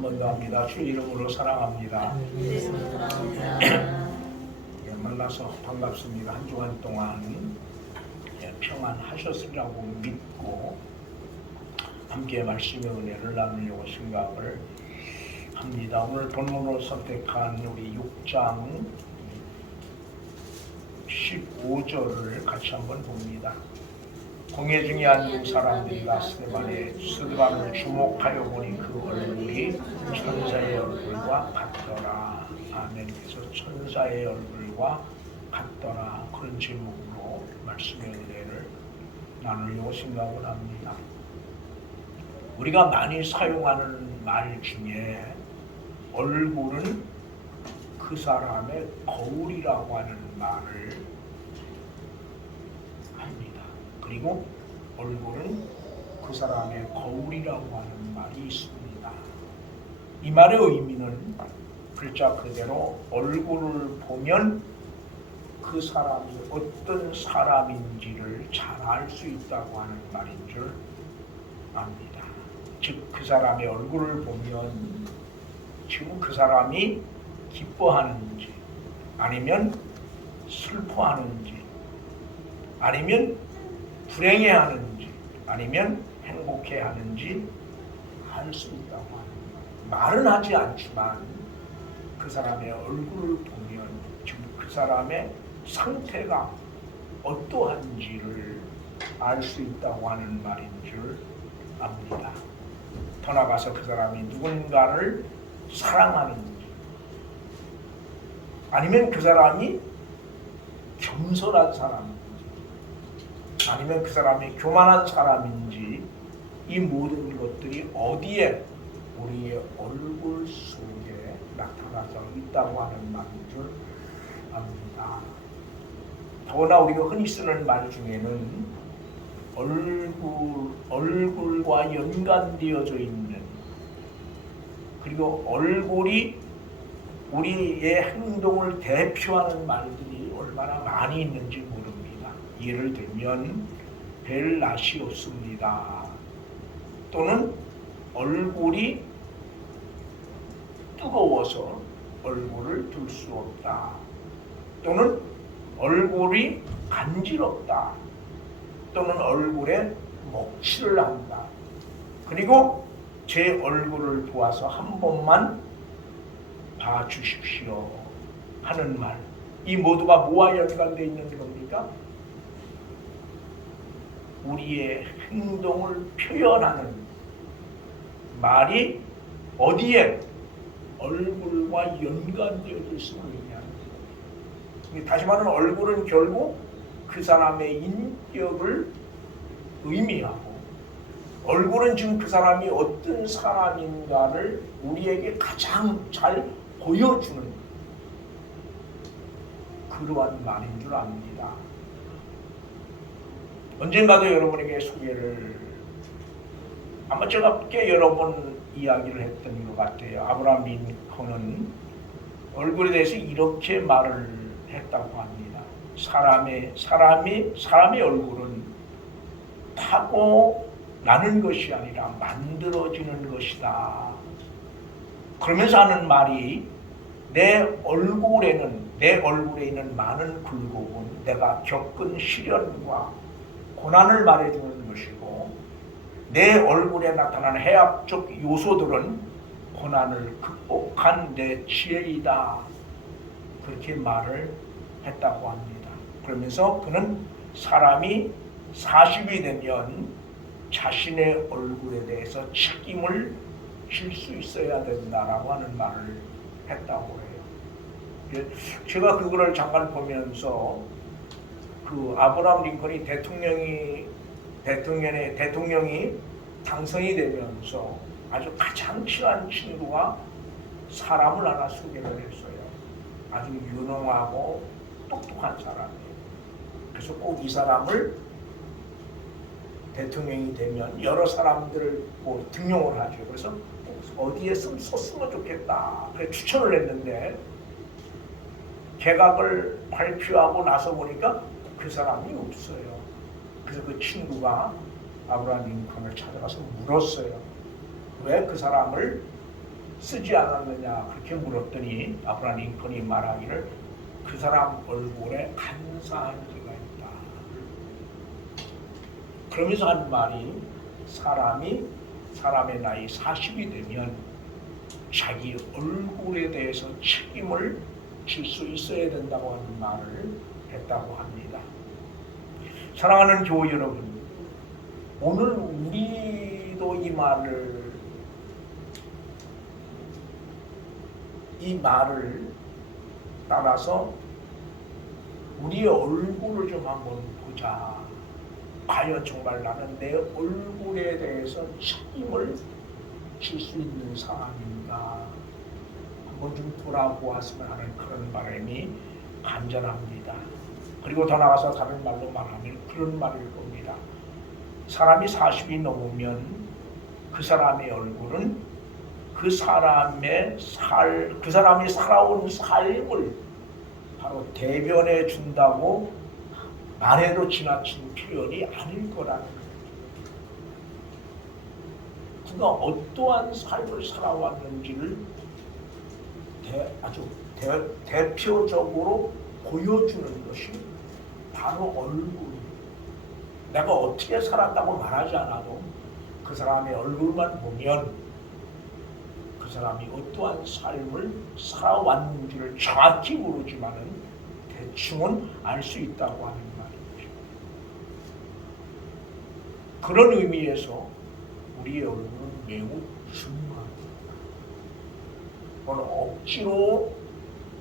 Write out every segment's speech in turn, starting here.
한 번 더 합니다. 주 이름으로 사랑합니다. 만나서 반갑습니다. 한 주간 동안 평안하셨으리라고 믿고 함께 말씀의 은혜를 나누려고 생각을 합니다. 오늘 본문으로 선택한 우리 6장 15절을 같이 한번 봅니다. 공회 중에 앉은 사람들이 스데반을 주목하여 보니 그 얼굴이 천사의 얼굴과 같더라. 아멘. 그래서 천사의 얼굴과 같더라. 그런 제목으로 말씀의 은혜를 나누려고 생각을 합니다. 우리가 많이 사용하는 말 중에 얼굴은 그 사람의 거울이라고 하는 말을 합니다. 그리고 얼굴은 그 사람의 거울이라고 하는 말이 있습니다. 이 말의 의미는 글자 그대로 얼굴을 보면 그 사람이 어떤 사람인지를 잘 알 수 있다고 하는 말인 줄 압니다. 즉 그 사람의 얼굴을 보면 지금 그 사람이 기뻐하는지 아니면 슬퍼하는지 아니면 불행해하는지 아니면 행복해하는지 알 수 있다고 합니다. 말은 하지 않지만 그 사람의 얼굴을 보면 지금 그 사람의 상태가 어떠한지를 알 수 있다고 하는 말인 줄 압니다. 더 나아가서 그 사람이 누군가를 사랑하는지 아니면 그 사람이 겸손한 사람인지 아니면 그 사람이 교만한 사람인지 이 모든 것들이 어디에 우리의 얼굴 속에 나타나서 있다고 하는 말인 줄 압니다. 더구나 우리가 흔히 쓰는 말 중에는 얼굴과 연관되어져 있는 그리고 얼굴이 우리의 행동을 대표하는 말들이 얼마나 많이 있는지 모릅니다. 예를 들면 별 낯이 없습니다. 또는 얼굴이 뜨거워서 얼굴을 둘 수 없다. 또는 얼굴이 간지럽다. 또는 얼굴에 먹칠을 한다. 그리고 제 얼굴을 도와서 한 번만 봐주십시오 하는 말. 이 모두가 뭐와 연관되어 있는 겁니까? 우리의 행동을 표현하는 말이 어디에 얼굴과 연관되어 있음을 의미합니다. 다시 말하면 얼굴은 결국 그 사람의 인격을 의미하고 얼굴은 지금 그 사람이 어떤 사람인가를 우리에게 가장 잘 보여주는 그러한 말인 줄 압니다. 언젠가도 여러분에게 소개를 아마 제가 꽤 여러 번 이야기를 했던 것 같아요. 아브라함 링컨은 얼굴에 대해서 이렇게 말을 했다고 합니다. 사람의 얼굴은 타고 나는 것이 아니라 만들어지는 것이다. 그러면서 하는 말이 내 얼굴에 있는 많은 굴곡은 내가 겪은 시련과 고난을 말해주는 것이고 내 얼굴에 나타나는 해학적 요소들은 고난을 극복한 내 지혜이다. 그렇게 말을 했다고 합니다. 그러면서 그는 사람이 40이 되면 자신의 얼굴에 대해서 책임을 질 수 있어야 된다라고 하는 말을 했다고 해요. 제가 그거를 잠깐 보면서 그 아브라함 링컨이 대통령이 당선이 되면서 아주 가장 친한 친구가 사람을 하나 소개를 했어요. 아주 유능하고 똑똑한 사람이에요. 그래서 꼭 이 사람을 대통령이 되면 여러 사람들을 등용을 하죠. 그래서 어디에 썼으면 좋겠다. 그래서 추천을 했는데 개각을 발표하고 나서 보니까 그 사람이 없어요. 그래서 그 친구가 아브라함 링컨을 찾아가서 물었어요. 왜 그 사람을 쓰지 않았느냐 그렇게 물었더니 아브라함 링컨이 말하기를 그 사람 얼굴에 간사한 지가 있다. 그러면서 한 말이 사람의 나이 40이 되면 자기 얼굴에 대해서 책임을 질 수 있어야 된다고 하는 말을 했다고 합니다. 사랑하는 교회 여러분, 오늘 우리도 이 말을 따라서 우리의 얼굴을 좀 한번 보자. 과연 정말 나는 내 얼굴에 대해서 책임을 질 수 있는 사람인가? 한번 좀 돌아보았으면 하는 그런 바람이 간절합니다. 그리고 더 나아가서 다른 말로 말하면 그런 말을 봅니다. 사람이 40이 넘으면 그 사람의 얼굴은 그 사람이 살아온 삶을 바로 대변해 준다고 말해도 지나친 표현이 아닐 거라는 거예요. 그가 어떠한 삶을 살아왔는지를 아주 대표적으로 보여주는 것이 바로 얼굴. 내가 어떻게 살았다고 말하지 않아도 그 사람의 얼굴만 보면 그 사람이 어떠한 삶을 살아왔는지를 정확히 모르지만은 대충은 알 수 있다고 하는 말이죠. 그런 의미에서 우리의 얼굴은 매우 중요합니다. 오늘 억지로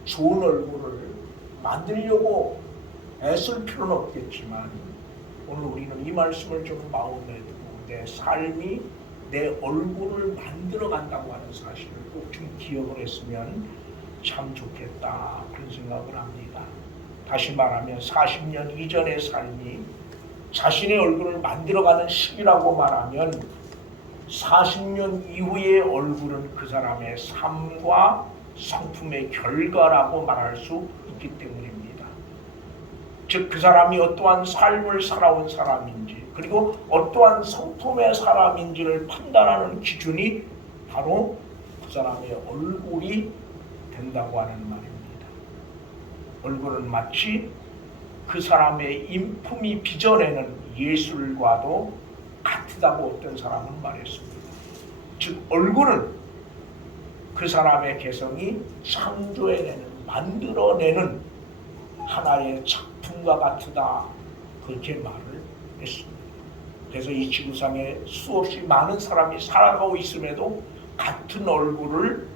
좋은 얼굴을 만들려고 애쓸 필요는 없겠지만 오늘 우리는 이 말씀을 좀 마음에 두고 내 삶이 내 얼굴을 만들어 간다고 하는 사실을 꼭 좀 기억을 했으면 참 좋겠다 그런 생각을 합니다. 다시 말하면 40년 이전의 삶이 자신의 얼굴을 만들어가는 시기라고 말하면 40년 이후의 얼굴은 그 사람의 삶과 성품의 결과라고 말할 수 있기 때문입니다. 즉 그 사람이 어떠한 삶을 살아온 사람인지 그리고 어떠한 성품의 사람인지를 판단하는 기준이 바로 그 사람의 얼굴이 된다고 하는 말입니다. 얼굴은 마치 그 사람의 인품이 빚어내는 예술과도 같다고 어떤 사람은 말했습니다. 즉 얼굴은 그 사람의 개성이 창조해내는 만들어내는 하나의 작품과 같다 그렇게 말을 했습니다. 그래서 이 지구상에 수없이 많은 사람이 살아가고 있음에도 같은 얼굴을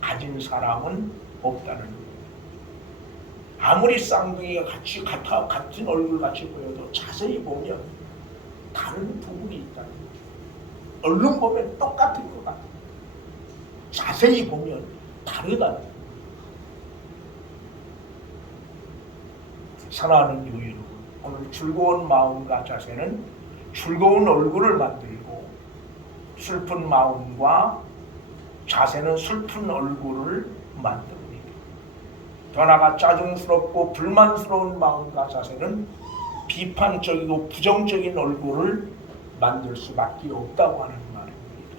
가진 사람은 없다는 거예요. 아무리 쌍둥이가 같은 얼굴 같이 보여도 자세히 보면 다른 부분이 있다는 거예요. 얼른 보면 똑같은 것 같아요. 자세히 보면 다르다는 거예요. 사랑하는 교회 여러분, 오늘 즐거운 마음과 자세는 즐거운 얼굴을 만들고 슬픈 마음과 자세는 슬픈 얼굴을 만듭니다. 더 나아가 짜증스럽고 불만스러운 마음과 자세는 비판적이고 부정적인 얼굴을 만들 수밖에 없다고 하는 말입니다.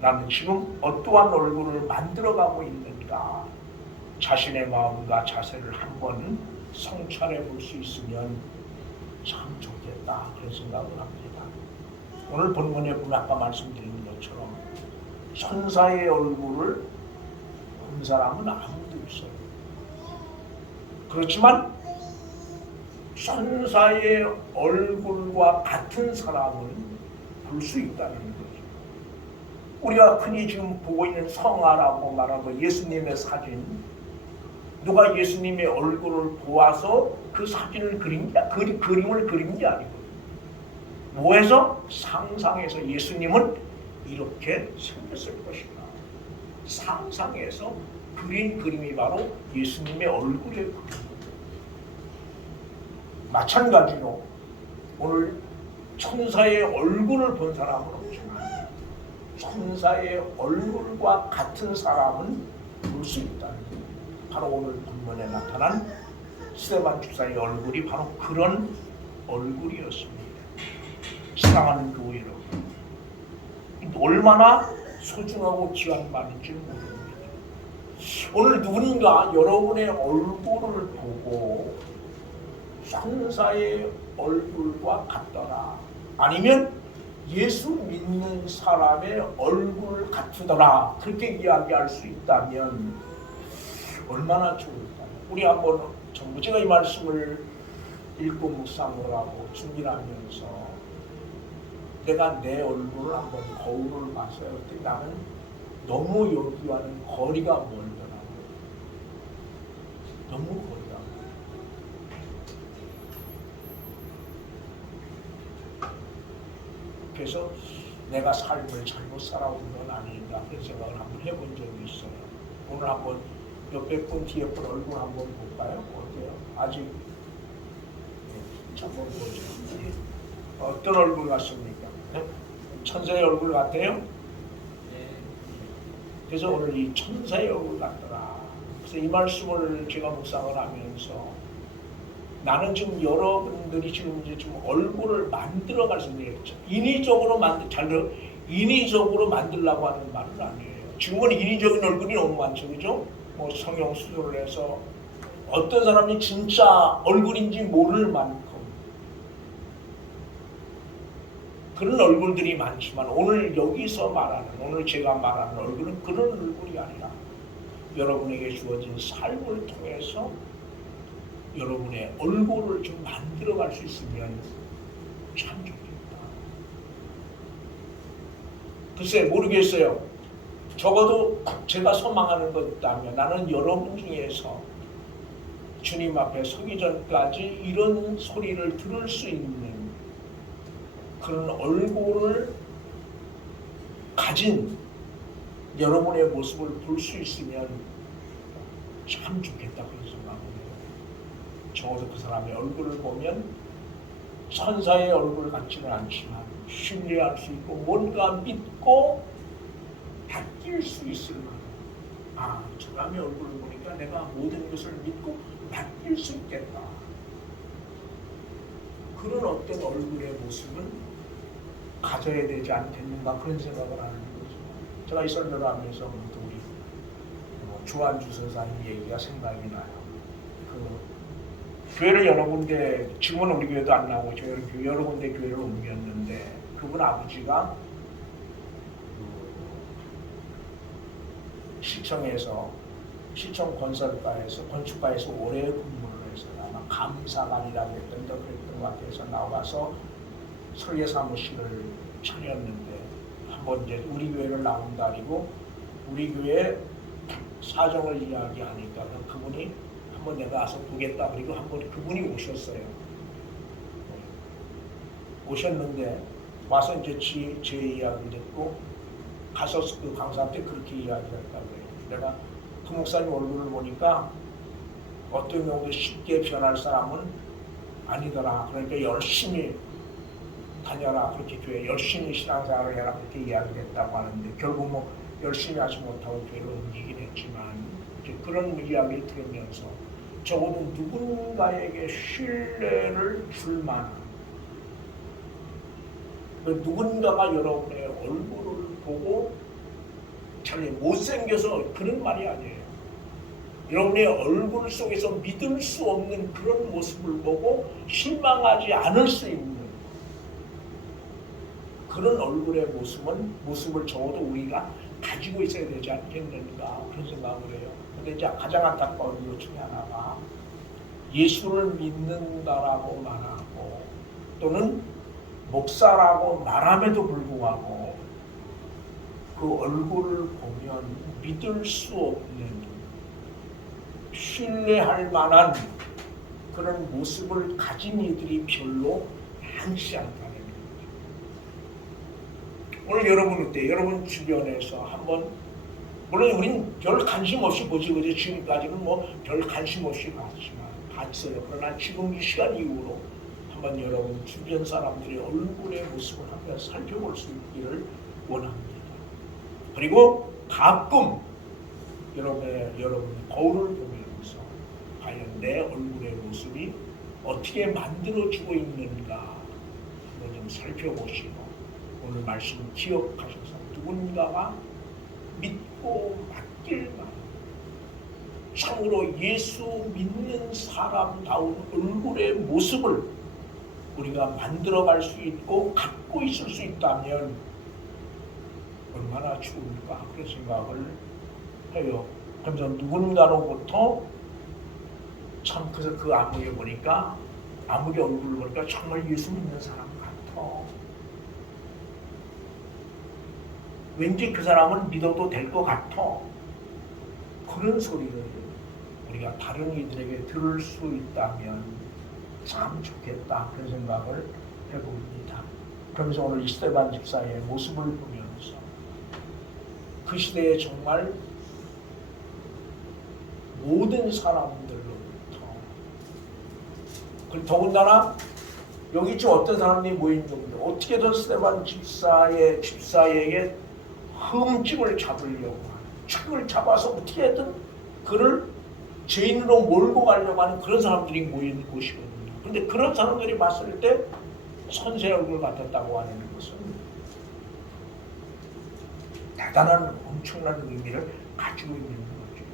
나는 지금 어떠한 얼굴을 만들어가고 있는가 자신의 마음과 자세를 한번 성찰해 볼 수 있으면 참 좋겠다 그런 생각을 합니다. 오늘 본문에 보면 아까 말씀드린 것처럼 천사의 얼굴을 본 사람은 아무도 없어요. 그렇지만 천사의 얼굴과 같은 사람은 볼 수 있다는 거죠. 우리가 흔히 지금 보고 있는 성화라고 말하고 예수님의 사진, 누가 예수님의 얼굴을 보아서 그 사진을 그림을 그린 게 아니고 뭐해서 상상해서 예수님은 이렇게 생겼을 것이다. 상상해서 그린 그림이 바로 예수님의 얼굴의 그림입니다. 마찬가지로 오늘 천사의 얼굴을 본 사람은 없지만 천사의 얼굴과 같은 사람은 볼 수 있다는 거예요. 바로 오늘 본문에 나타난 스데반 주사의 얼굴이 바로 그런 얼굴이었습니다. 사랑하는 교회 여러분, 얼마나 소중하고 귀한 말인지 모릅니다. 오늘 누군가 여러분의 얼굴을 보고 천사의 얼굴과 같더라, 아니면 예수 믿는 사람의 얼굴 같으더라, 그렇게 이야기할 수 있다면 얼마나 좋을까요? 우리 한번 전부 제가 이 말씀을 읽고 묵상을 하고 준비하면서 내가 내 얼굴을 한번 거울을 봤어요. 그때 나는 너무 여기와는 거리가 멀더라고요. 너무 거리가 멀어요. 그래서 내가 삶을 잘못 살아온 건 아닌가 그런 생각을 한번 해본 적이 있어요. 오늘 한번 옆에 분 뒤에 분 얼굴 한번 볼까요? 어때요? 아직 한번 보죠. 어떤 얼굴 같습니까? 천사의 얼굴 같아요? 그래서 오늘 이 천사의 얼굴 같더라. 그래서 이 말씀을 제가 묵상을 하면서 나는 지금 여러분들이 지금 이제 좀 얼굴을 만들어갈 수 있는 거죠. 인위적으로 만들려고 하는 말은 아니에요. 지금은 인위적인 얼굴이 너무 많죠, 그죠? 뭐 성형 수술을 해서 어떤 사람이 진짜 얼굴인지 모를 만큼 그런 얼굴들이 많지만 오늘 여기서 말하는, 오늘 제가 말하는 얼굴은 그런 얼굴이 아니라 여러분에게 주어진 삶을 통해서 여러분의 얼굴을 좀 만들어갈 수 있으면 참 좋겠다. 글쎄 모르겠어요. 적어도 제가 소망하는 것 있다면 나는 여러분 중에서 주님 앞에 서기 전까지 이런 소리를 들을 수 있는 그런 얼굴을 가진 여러분의 모습을 볼 수 있으면 참 좋겠다 그런 생각을 해요. 적어도 그 사람의 얼굴을 보면 천사의 얼굴 같지는 않지만 신뢰할 수 있고 뭔가 믿고 맡길 수 있을 만한, 저 사람의 얼굴을 보니까 내가 모든 것을 믿고 맡길 수 있겠다. 그런 어떤 얼굴의 모습은 가져야 되지 않겠는가 그런 생각을 하는 거죠. 제가 이 설교를 하면서 우리 조한주 선사님 얘기가 생각이 나요. 교회를 여러 군데, 지금은 우리 교회도 안 나오고 여러 군데 교회를 옮겼는데 그분 아버지가 시청에서 시청 건설과에서 건축과에서 오래 근무를 했어요. 아마 감사관이라고 했던 그랬던 것 같아서 나와서 설계 사무실을 차렸는데 한번 이제 우리 교회를 나온다 그리고 우리 교회 사정을 이야기하니까 그분이 한번 내가 와서 보겠다 그리고 한번 그분이 오셨어요. 오셨는데 와서 이제 제 이야기를 듣고 가서 그 강사한테 그렇게 이야기했다고 해요. 내가 그 목사님 얼굴을 보니까 어떤 경우도 쉽게 변할 사람은 아니더라. 그러니까 열심히 다녀라. 그렇게 교회 열심히 신앙생활을 해라. 그렇게 이야기를 했다고 하는데 결국 뭐 열심히 하지 못하고 교회를 옮기긴 했지만 이제 그런 이야기를 들으면서 적어도 누군가에게 신뢰를 줄 만한 누군가가 여러분의 얼굴을 보고 잘 못생겨서 그런 말이 아니에요. 여러분의 얼굴 속에서 믿을 수 없는 그런 모습을 보고 실망하지 않을 수 있는 그런 얼굴의 모습을 적어도 우리가 가지고 있어야 되지 않겠는가 그런 생각을 해요. 근데 이제 가장 안타까운 것 중에 하나가 예수를 믿는다라고 말하고 또는 목사라고 말함에도 불구하고 그 얼굴을 보면 믿을 수 없는 신뢰할 만한 그런 모습을 가진 이들이 별로 많지 않다는 거죠. 오늘 여러분 어때요? 여러분 주변에서 한번 물론 우린 별 관심 없이 보지 그죠? 지금까지는 뭐 별 관심 없이 봤어요. 그러나 지금 이 시간 이후로 한번 여러분 주변 사람들의 얼굴의 모습을 한번 살펴볼 수 있기를 원합니다. 그리고 가끔 여러분의 거울을 보면서 과연 내 얼굴의 모습이 어떻게 만들어지고 있는가 한번 좀 살펴보시고 오늘 말씀 기억하셔서 누군가가 믿고 맡길만 참으로 예수 믿는 사람다운 얼굴의 모습을 우리가 만들어갈 수 있고 갖고 있을 수 있다면 얼마나 좋을까 그런 생각을 해요. 그래서 누군가로부터 참 그래서 그 아무개 보니까 아무개 얼굴을 보니까 정말 예수 믿는 사람 같아. 왠지 그 사람은 믿어도 될 것 같아. 그런 소리를 우리가 다른 이들에게 들을 수 있다면 참 좋겠다 그런 생각을 해봅니다. 그러면서 오늘 스데반 집사의 모습을 보면서 그 시대에 정말 모든 사람들로부터 그리고 더군다나 여기 지금 어떤 사람들이 모인는데 어떻게든 스데반 집사에게 흠집을 잡으려고 책을 잡아서 어떻게든 그를 죄인으로 몰고 가려고 하는 그런 사람들이 모인 곳이거든요. 그런데 그런 사람들이 봤을 때 선세 얼굴 같았다고 하는 것은 대단한 엄청난 의미를 가지고 있는 거죠.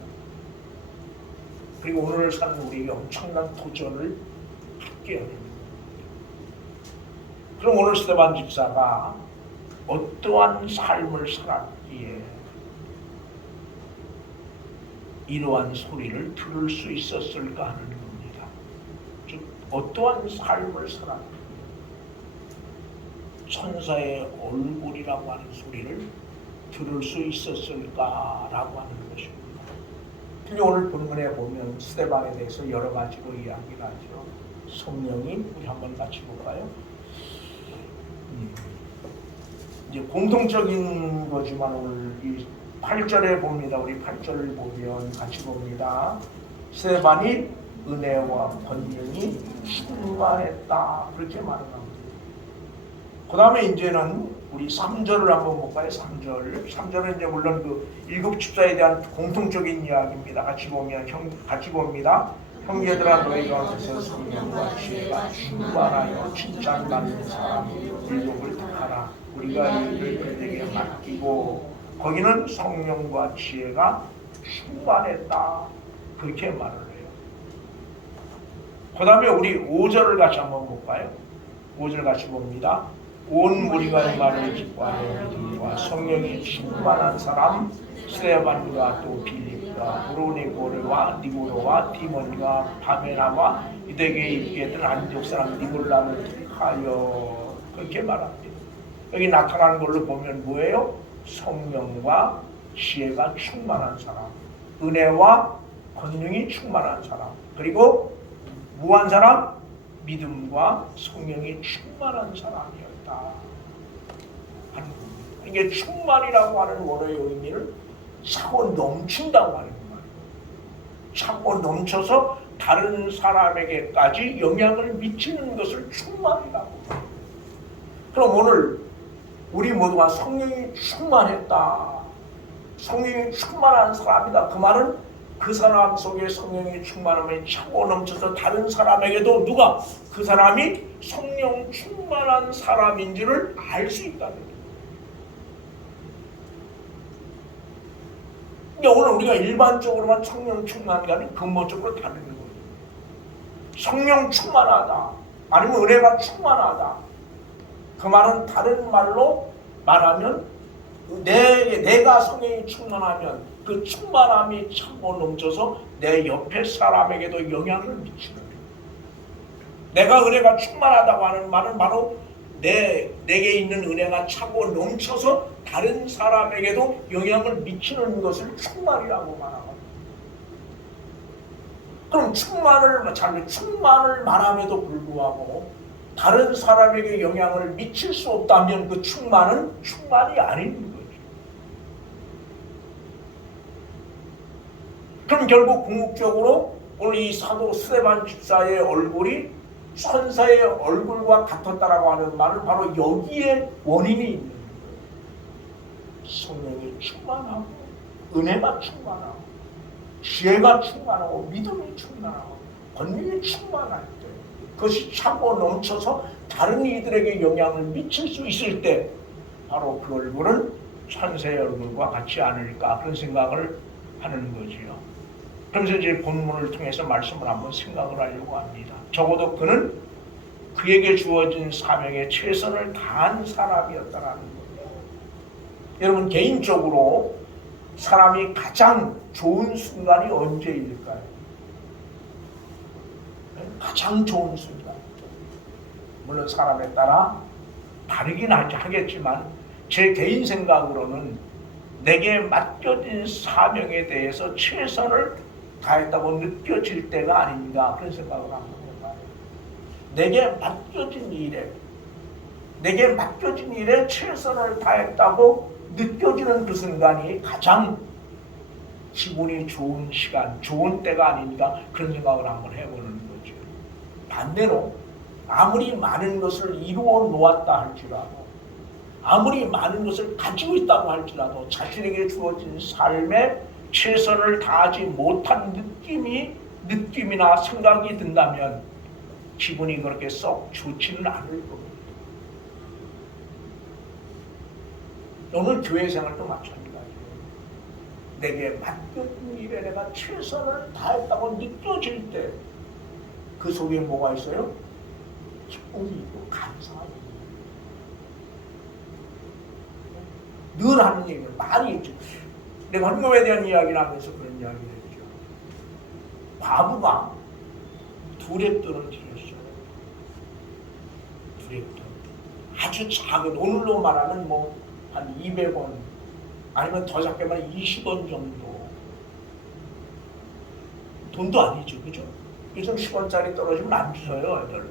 그리고 오늘 사는 우리에게 엄청난 도전을 갖게 하는 겁니다. 그럼 오늘 스데반 집사가 어떠한 삶을 살았기에 이러한 소리를 들을 수 있었을까 하는 겁니다. 즉 어떠한 삶을 살았기에 천사의 얼굴이라고 하는 소리를 들을 수 있었을까라고 하는 것입니다. 근데 오늘 본문에 보면 스데반에 대해서 여러 가지로 이야기를 하죠. 성령이 우리 한번 같이 볼까요? 이제 공통적인 거지만 오늘 이 8절에 봅니다. 우리 8절을 보면 같이 봅니다. 스데반이 은혜와 권능이 충만했다 그렇게 말합니다. 그 다음에 이제는 우리 3절을 한번 볼까요? 3절은 이제 물론 그 일곱 집사에 대한 공통적인 이야기입니다. 같이 봅니다. 형제들아 너희 가운데서 성령과 지혜가 충만하여 칭찬받는 사람 일곱을 택하라. 우리가 이를 그들에게 맡기고 거기는 성령과 지혜가 충만했다 그렇게 말을 해요. 그 다음에 우리 5절을 같이 한번 볼까요? 5절 같이 봅니다. 온 무리가 이 말을 기뻐하여 믿음과 성령이 충만한 사람 스데반과 또 빌립과 브로니고르와 니고로와 디몬과 바메나와 이들에게 있게 된 안디옥 사람 니골라를 택하여 그렇게 말합니다. 여기 나타나는 걸로 보면 뭐예요? 성령과 지혜가 충만한 사람, 은혜와 권능이 충만한 사람, 그리고 무한 사람? 믿음과 성령이 충만한 사람이었다. 이게 충만이라고 하는 원어의 의미를 차고 넘친다고 하는 말이에요. 차고 넘쳐서 다른 사람에게까지 영향을 미치는 것을 충만이라고 해요. 그럼 오늘 우리 모두가 성령이 충만했다. 성령이 충만한 사람이다. 그 말은 그 사람 속에 성령이 충만하면 차고 넘쳐서 다른 사람에게도 누가 그 사람이 성령 충만한 사람인지를 알 수 있다는 거예요. 그러니까 오늘 우리가 일반적으로만 성령 충만이 아닌 근본적으로 다른 거예요. 성령 충만하다. 아니면 은혜가 충만하다. 그 말은 다른 말로 말하면 내가 성령이 충만하면 그 충만함이 차고 넘쳐서 내 옆에 사람에게도 영향을 미치는 거예요. 내가 은혜가 충만하다고 하는 말은 바로 내게 있는 은혜가 차고 넘쳐서 다른 사람에게도 영향을 미치는 것을 충만이라고 말하거든요. 그럼 충만을 말함에도 불구하고 다른 사람에게 영향을 미칠 수 없다면 그 충만은 충만이 아닌 거죠. 그럼 결국 궁극적으로 오늘 이 사도 스데반 집사의 얼굴이 천사의 얼굴과 같았다라고 하는 말은 바로 여기에 원인이 있는 거예요. 성령이 충만하고 은혜가 충만하고 지혜가 충만하고 믿음이 충만하고 권능이 충만할 때 그것이 차고 넘쳐서 다른 이들에게 영향을 미칠 수 있을 때 바로 그 얼굴은 천사의 얼굴과 같지 않을까 그런 생각을 하는 거지요. 그러면서 이제 본문을 통해서 말씀을 한번 생각을 하려고 합니다. 적어도 그는 그에게 주어진 사명에 최선을 다한 사람이었다라는 거예요. 여러분 개인적으로 사람이 가장 좋은 순간이 언제일까요? 가장 좋은 순간. 물론 사람에 따라 다르긴 하겠지만 제 개인 생각으로는 내게 맡겨진 사명에 대해서 최선을 다했다고 느껴질 때가 아닌가 그런 생각을 합니다. 내게 맡겨진 일에 최선을 다했다고 느껴지는 그 순간이 가장 기분이 좋은 시간, 좋은 때가 아닌가 그런 생각을 한번 해보는 거죠. 반대로 아무리 많은 것을 이루어 놓았다 할지라도 아무리 많은 것을 가지고 있다고 할지라도 자신에게 주어진 삶에 최선을 다하지 못한 느낌이나 생각이 든다면 기분이 그렇게 썩 좋지는 않을 겁니다. 오늘 교회 생활도 마찬가지예요. 내게 맡겨진 일에 내가 최선을 다했다고 느껴질 때 그 속에 뭐가 있어요? 기쁨이 있고 감사가 있고 늘 하는 얘기를 많이 했죠. 내가 헌금에 대한 이야기를 하면서 그런 이야기를 했죠. 과부가 두랩돈을 드렸어요. 두랩돈. 아주 작은, 오늘로 말하면 한 200원, 아니면 더 작게 말하면 20원 정도. 돈도 아니죠, 그죠? 요즘 10원짜리 떨어지면 안 주셔요, 애들.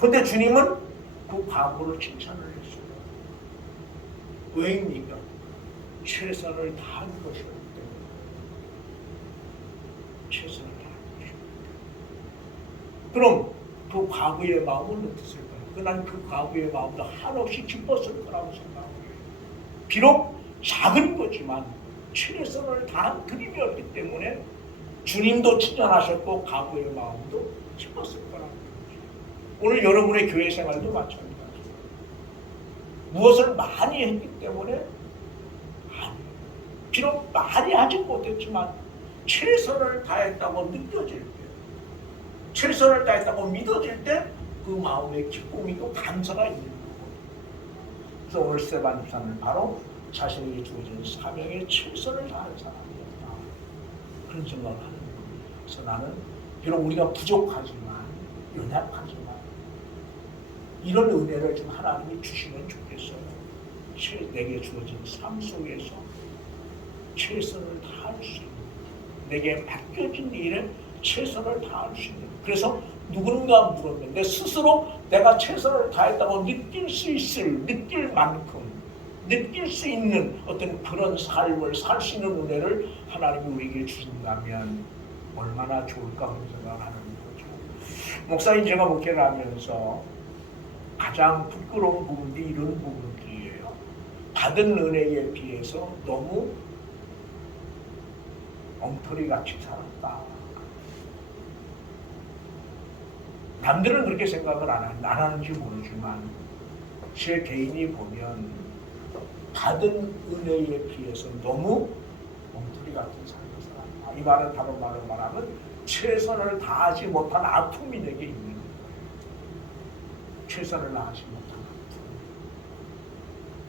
근데 주님은 그 과부를 칭찬을 했어요. 왜입니까? 최선을 다한 것이기 때문에. 최선을 다한 것이기 때문에. 그럼 그 과부의 마음은 어땠을까요? 난 그 과부의 마음도 한없이 기뻤을 거라고 생각해요. 비록 작은 거지만 최선을 다한 그림이었기 때문에 주님도 칭찬하셨고 과부의 마음도 기뻤을 거라고 생각해요. 오늘 여러분의 교회 생활도 마찬가지예요. 무엇을 많이 했기 때문에 비록 많이 하지 못했지만 최선을 다했다고 느껴질 때, 최선을 다했다고 믿어질 때 그 마음에 기쁨이 있고 감사가 있는 거고. 그래서 오늘 스테반 집사는 바로 자신에게 주어진 사명에 최선을 다한 사람이었다. 그런 생각을 하는 겁니다. 그래서 나는 비록 우리가 부족하지만 연약하지만 이런 은혜를 좀 하나님이 주시면 좋겠어요. 내게 주어진 삶 속에서 최선을 다할 수 있는, 내게 맡겨진 일에 최선을 다할 수 있는. 그래서 누군가 물으면 내 스스로 내가 최선을 다했다고 느낄 만큼 느낄 수 있는 어떤 그런 삶을 살 수 있는 은혜를 하나님이 우리에게 주신다면 얼마나 좋을까 그런 생각을 하는 거죠. 목사님 제가 목회를 하면서 가장 부끄러운 부분이 이런 부분들이에요. 받은 은혜에 비해서 너무 엉터리같이 살았다. 남들은 그렇게 생각을 안 하는지 모르지만 제 개인이 보면 받은 은혜에 비해서 너무 엉터리 같은 삶을 살았다. 이 말은 다른 말로 말하면 최선을 다하지 못한 아픔이 내게 있는 거예요. 최선을 다하지 못한 아픔.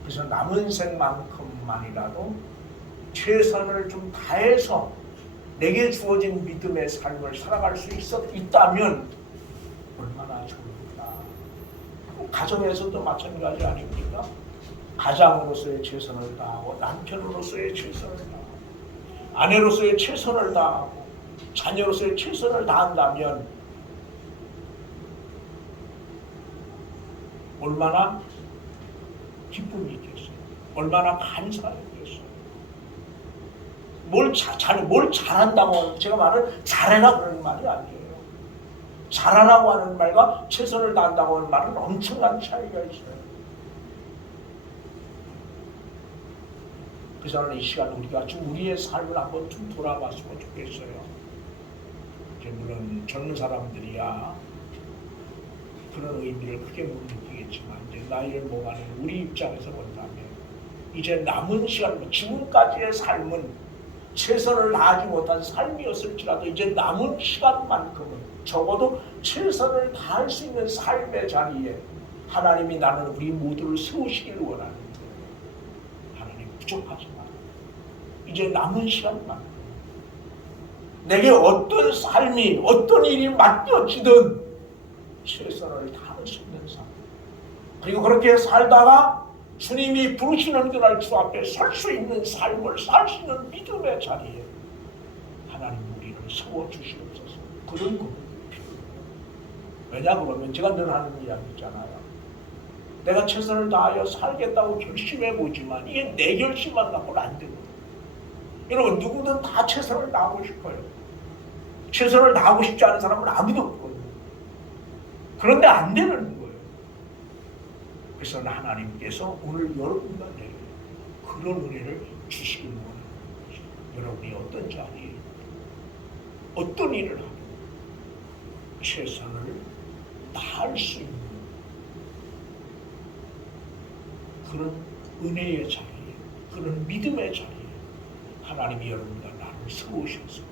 그래서 남은 생만큼만이라도 최선을 좀 다해서 내게 주어진 믿음의 삶을 살아갈 수 있다면 얼마나 좋을까. 가정에서도 마찬가지 아닙니까? 가장으로서의 최선을 다하고 남편으로서의 최선을 다하고 아내로서의 최선을 다하고 자녀로서의 최선을 다한다면 얼마나 기쁨이 있겠어요. 얼마나 감사가 있겠어요. 뭘 잘한다고 제가 말을 잘해라 그러는 말이 아니에요. 잘하라고 하는 말과 최선을 다한다고 하는 말은 엄청난 차이가 있어요. 그래서 저는 이 시간 우리가 좀 우리의 삶을 한번 좀 돌아봤으면 좋겠어요. 물론 젊은 사람들이야 그런 의미를 크게 못 느끼겠지만 이제 나이를 먹어가는 우리 입장에서 본다면 이제 남은 시간, 지금까지의 삶은 최선을 다하지 못한 삶이었을지라도 이제 남은 시간만큼은 적어도 최선을 다할 수 있는 삶의 자리에 하나님이 나는 우리 모두를 세우시기를 원하는데 하나님 부족하지만 이제 남은 시간만 내게 어떤 삶이 어떤 일이 맡겨지든 최선을 다할 수 있는 삶 그리고 그렇게 살다가 주님이 부르시는 그날 주 앞에 설 수 있는 삶을 살 수 있는 믿음의 자리에 하나님 우리를 세워주시옵소서. 그런 겁니다. 왜냐 그러면 제가 늘 하는 이야기 있잖아요. 내가 최선을 다하여 살겠다고 결심해보지만 이게 내 결심만 갖고는 안 되거든요. 여러분 누구든 다 최선을 다하고 싶어요. 최선을 다하고 싶지 않은 사람은 아무도 없거든요. 그런데 안 되는 거예요. 그래서 하나님께서 오늘 여러분과 내게 그런 은혜를 주시길 원하는 거죠. 여러분이 어떤 자리에 어떤 일을 하든 최선을 다할 수 있는 그런 은혜의 자리에 그런 믿음의 자리에 하나님이 여러분과 나를 세우셔서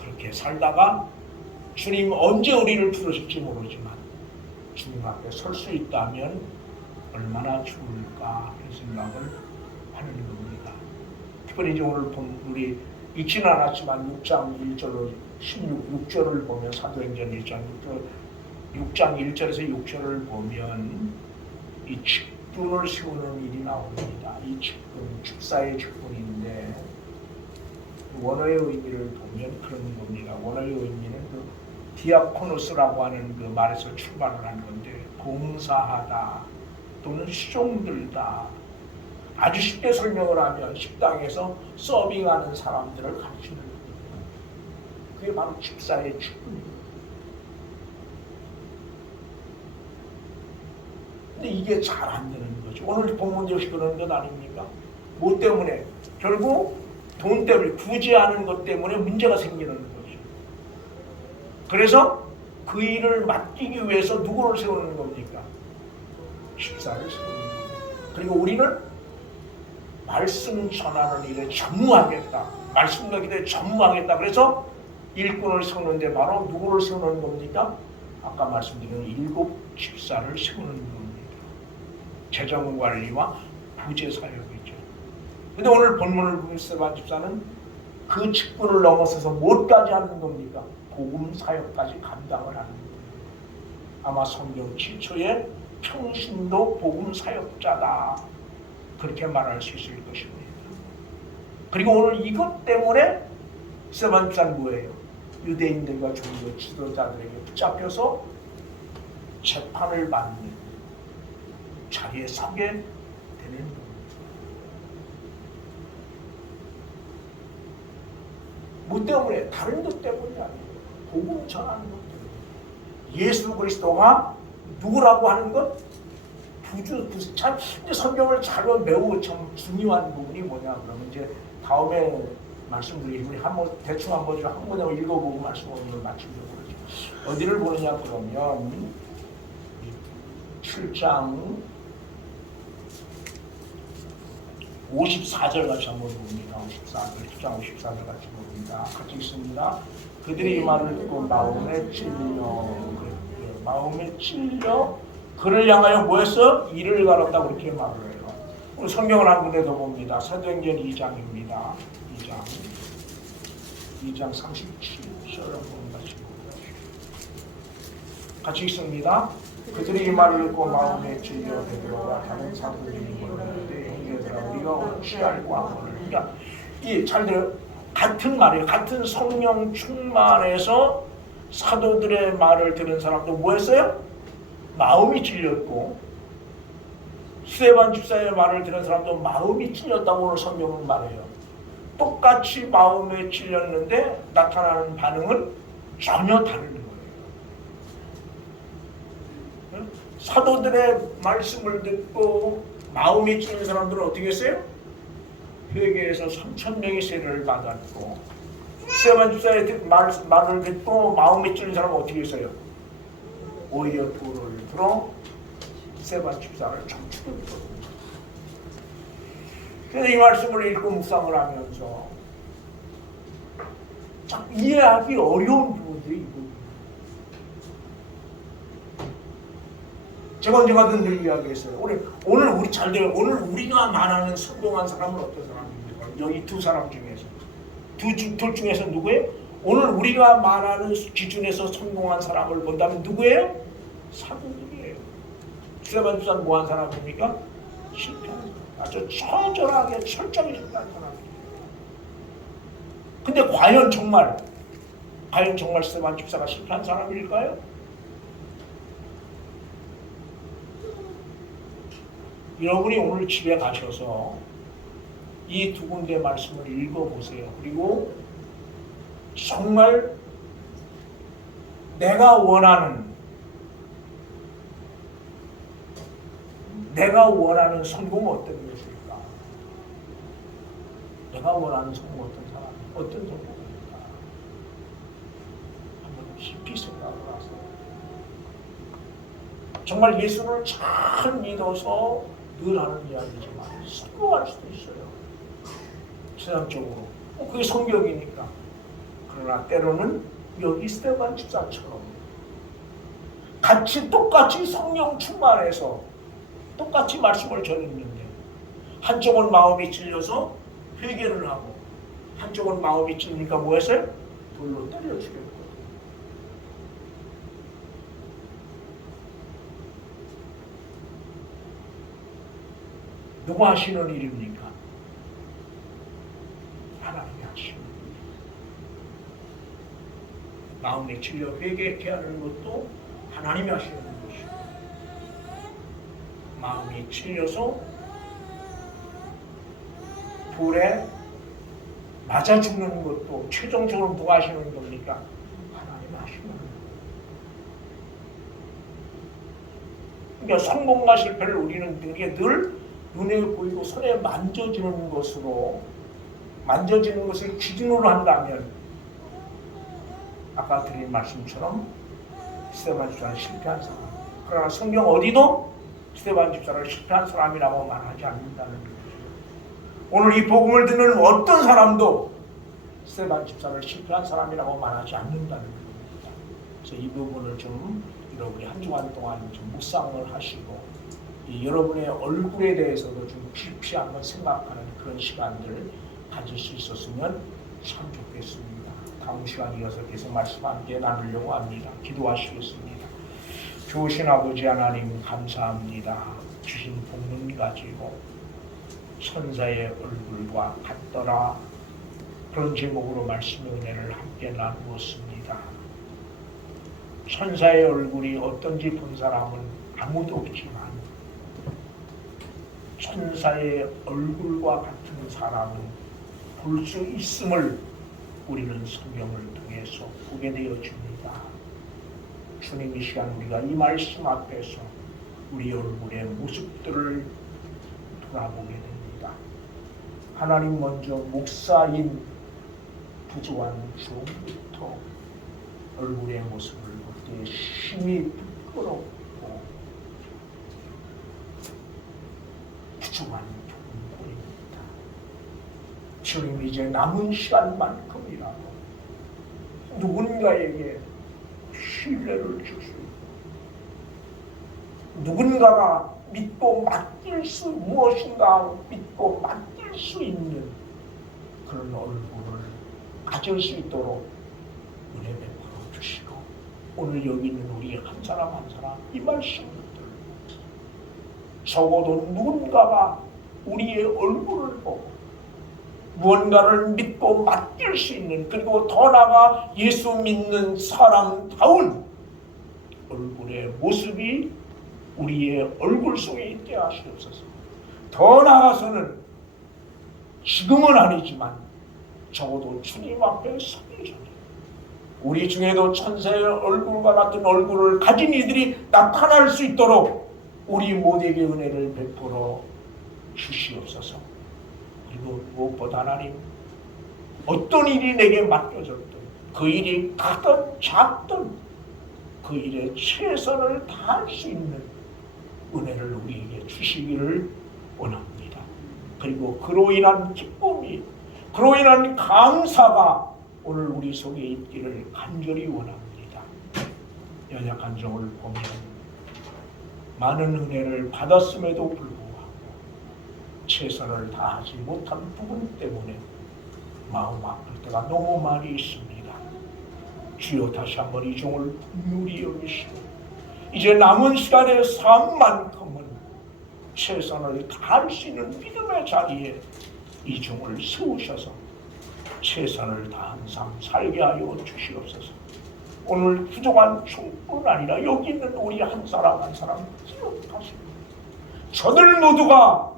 그렇게 살다가 주님 언제 우리를 부르실지 모르지만 주님 앞에 설 수 있다면 얼마나 좋을까 하는 생각을 하는 겁니다. 특별히 이제 오늘 본 우리 읽지는 않았지만 6장 1절로 6절을 보면 사도행전 6장 1절에서 6절을 보면 이 직분을 세우는 일이 나옵니다. 이 직분, 축사의 직분인데 원어의 의미를 보면 그런 겁니다. 원어의 의미는 그 디아코노스라고 하는 그 말에서 출발을 하는 건데 봉사하다 또는 수종들다 아주 쉽게 설명을 하면 식당에서 서빙하는 사람들을 가르치는 겁니다. 그게 바로 축사의 직분입니다. 근데 이게 잘 안 되는 거죠. 오늘 본문 역시 그런 것 아닙니까? 뭐 때문에? 결국 돈 때문에 구제하는 것 때문에 문제가 생기는 거죠. 그래서 그 일을 맡기기 위해서 누구를 세우는 겁니까? 집사를 세우는 겁니다. 그리고 우리는 말씀 전하는 일에 전무하겠다. 말씀과 기도에 전무하겠다. 그래서 일꾼을 세우는데 바로 누구를 세우는 겁니까? 아까 말씀드린 7 집사를 세우는 겁니다. 재정관리와 부재 사역이죠. 근데 오늘 본문을 보면 스데반 집사는 그 직분을 넘어서서 무엇까지 하는 겁니까? 복음 사역까지 감당을 하는 겁니다. 아마 성경 최초의 평신도 복음 사역자다. 그렇게 말할 수 있을 것입니다. 그리고 오늘 이것 때문에 스데반 집사는 뭐예요? 유대인들과 종교 지도자들에게 붙잡혀서 재판을 받는 자리에 서게 되는 겁니다. 뭐 때문에? 다른 것 때문이 아니에요. 복음 전하는 것 때문에. 예수 그리스도가 누구라고 하는 것? 참 이제 성경을 잘 매우 참 중요한 부분이 뭐냐 그러면 이제 다음에 말씀드리면 한번 대충 한번 한 문장을 읽어보고 말씀을 마치려고 그러죠. 어디를 보느냐 그러면 7장 54절 같이 한번 봅니다. 7장 54절 같이 봅니다. 같이 있습니다. 그들이 이 말을 듣고 마음에 찔려 그를 향하여 뭐했어? 이를 갈았다고 이렇게 말을 해요. 우리 성경을 한 군데 더 봅니다. 사도행전 2장입니다. 2장 37절 한번 같이 읽습니다. 그들이 이 말을 듣고 마음에 찔려 베드로와 다른 사도들이 물었는데 형제들아 우리가 어찌 알고 하거늘. 그러니까 이 잘 들어요. 같은 말이에요. 같은 성령 충만해서 사도들의 말을 들은 사람도 뭐했어요? 마음이 찔렸고 스데반 집사의 말을 들은 사람도 마음이 찔렸다고 오늘 성경은 말해요. 똑같이 마음에 찔렸는데 나타나는 반응은 전혀 다른 거예요. 사도들의 말씀을 듣고 마음이 찔린 사람들은 어떻게 했어요? 회개에서 3,000명의 세례를 받았고 스데반 집사의 말을 듣고 마음이 찔린 사람은 어떻게 했어요? 오히려 돌을 들어 스데반 집사를 좀 죽였거든요. 그래서 이 말씀을 읽고 묵상을 하면서 참 이해하기 어려운 부분들이 이 부분입니다. 제가 언젠가든 늘 이야기했어요. 오늘 우리 잘돼요. 오늘 우리가 말하는 성공한 사람은 어떤 사람입니까? 여기 두 사람 중에서 둘 중에서 누구예요? 오늘 우리가 말하는 기준에서 성공한 사람을 본다면 누구예요? 사도들이에요. 스데반 집사는 뭐한 사람입니까? 실패한 사람. 아주 처절하게 철저하게 실패한 사람입니다. 근데 과연 정말 스데반 집사가 실패한 사람일까요? 여러분이 오늘 집에 가셔서 이 두 군데 말씀을 읽어보세요. 그리고 정말 내가 원하는 성공은 어떤 것일까? 내가 원하는 성공은 어떤 성공일까? 한번 깊이 생각을 하세요. 정말 예수를 잘 믿어서 늘 하는 이야기지만 성공할 수도 있어요. 세상적으로. 그게 성격이니까. 그러나 때로는 여기 스데반 집사처럼 똑같이 성령 충만해서 똑같이 말씀을 전했는데 한쪽은 마음이 찔려서 회개를 하고 한쪽은 마음이 찔리니까 뭐 했어요? 돌로 때려 죽였거든요. 누가 하시는 일입니까? 하나님이 하시는 일. 마음에 찔려 회개케 하는 것도 하나님이 하시는 것이고, 마음이 찔려서 불에 맞아 죽는 것도 최종적으로 누가 하시는 겁니까? 하나님이 하시는 겁니다. 그러니까 성공과 실패를 우리는 늘 눈에 보이고 손에 만져지는 것을 기준으로 한다면 아까 드린 말씀처럼 스데반 집사는 실패한 사람. 그러나 성경 어디도 스데반 집사를 실패한 사람이라고 말하지 않는다는 거죠. 오늘 이 복음을 듣는 어떤 사람도 스데반 집사를 실패한 사람이라고 말하지 않는다는 겁니다. 그래서 이 부분을 좀 여러분이 한 주간 동안 좀 묵상을 하시고 여러분의 얼굴에 대해서도 좀 깊이 한번 생각하는 그런 시간들을 가질 수 있었으면 참 좋겠습니다. 다음 시간 이어서 계속 말씀 함께 나누려고 합니다. 기도하시겠습니다. 좋으신 아버지 하나님 감사합니다. 주신 복문 가지고 천사의 얼굴과 같더라, 그런 제목으로 말씀의 은혜를 함께 나누었습니다. 천사의 얼굴이 어떤지 본 사람은 아무도 없지만 천사의 얼굴과 같은 사람은 볼 수 있음을 우리는 성경을 통해서 보게 되어집니다. 주님, 이 시간 우리가 이 말씀 앞에서 우리 얼굴의 모습들을 돌아보게 됩니다. 하나님 먼저 목사인 부조한 주부터 얼굴의 모습을 볼 때 심히 부끄럽고 부족한 부분입니다. 주님, 이제 남은 시간만큼이라도 누군가에게 신뢰를 줄 수 있고 누군가가 믿고 맡길 수 무엇인가 믿고 맡길 수 있는 그런 얼굴을 가질 수 있도록 은혜 베풀어 주시고, 오늘 여기 있는 우리 한 사람 한 사람 이 말씀들 적어도 누군가가 우리의 얼굴을 보고 무언가를 믿고 맡길 수 있는, 그리고 더 나아가 예수 믿는 사람다운 얼굴의 모습이 우리의 얼굴 속에 있게 하시옵소서. 더 나아가서는 지금은 아니지만 적어도 주님 앞에 서기 전에 우리 중에도 천사의 얼굴과 같은 얼굴을 가진 이들이 나타날 수 있도록 우리 모두에게 은혜를 베풀어 주시옵소서. 그리고 무엇보다 하나님, 어떤 일이 내게 맡겨졌든 그 일이 크든 작든 그 일에 최선을 다할 수 있는 은혜를 우리에게 주시기를 원합니다. 그리고 그로 인한 기쁨이, 그로 인한 감사가 오늘 우리 속에 있기를 간절히 원합니다. 연약한 종을 보면 많은 은혜를 받았음에도 불구하고 최선을 다하지 못한 부분 때문에 마음 아플 때가 너무 많이 있습니다. 주여 다시 한번 이 종을 긍휼히 여기시고 이제 남은 시간의 삶만큼은 최선을 다할 수 있는 믿음의 자리에 이 종을 세우셔서 최선을 다한 삶 살게 하여 주시옵소서. 오늘 부족한 종뿐 아니라 여기 있는 우리 한 사람 한 사람 기억하시고 저들 모두가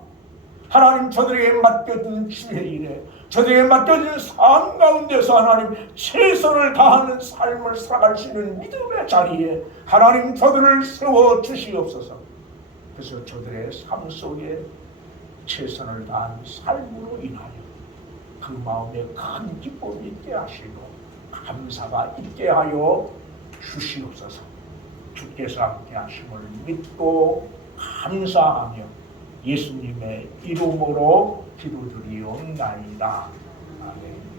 하나님 저들에게 맡겨진 주의 일에 저들에게 맡겨진 삶 가운데서 하나님 최선을 다하는 삶을 살아갈 수 있는 믿음의 자리에 하나님 저들을 세워 주시옵소서. 그래서 저들의 삶 속에 최선을 다한 삶으로 인하여 그 마음에 큰 기쁨이 있게 하시고 감사가 있게 하여 주시옵소서. 주께서 함께 하심을 믿고 감사하며 예수님의 이름으로 기도드리옵나이다. 아멘.